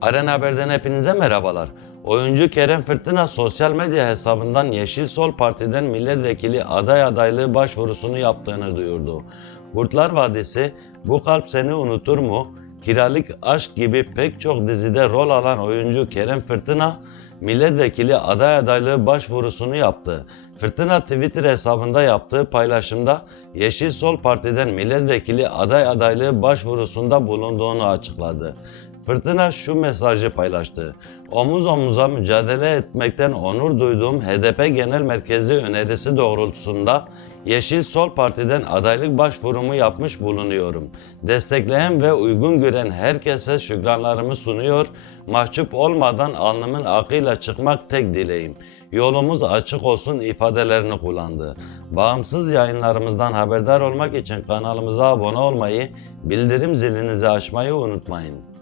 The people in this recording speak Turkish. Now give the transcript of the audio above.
Arena Haber'den hepinize merhabalar. Oyuncu Kerem Fırtına sosyal medya hesabından Yeşil Sol Parti'den milletvekili aday adaylığı başvurusunu yaptığını duyurdu. Kurtlar Vadisi, Bu Kalp Seni Unutur mu? Kiralık Aşk gibi pek çok dizide rol alan oyuncu Kerem Fırtına, milletvekili aday adaylığı başvurusunu yaptı. Fırtına Twitter hesabında yaptığı paylaşımda Yeşil Sol Parti'den milletvekili aday adaylığı başvurusunda bulunduğunu açıkladı. Fırtına şu mesajı paylaştı. Omuz omuza mücadele etmekten onur duyduğum HDP Genel Merkezi önerisi doğrultusunda Yeşil Sol Parti'den adaylık başvurumu yapmış bulunuyorum. Destekleyen ve uygun gören herkese şükranlarımı sunuyor. Mahcup olmadan alnımın akıyla çıkmak tek dileğim. Yolumuz açık olsun ifadelerini kullandı. Bağımsız yayınlarımızdan haberdar olmak için kanalımıza abone olmayı, bildirim zilinizi açmayı unutmayın.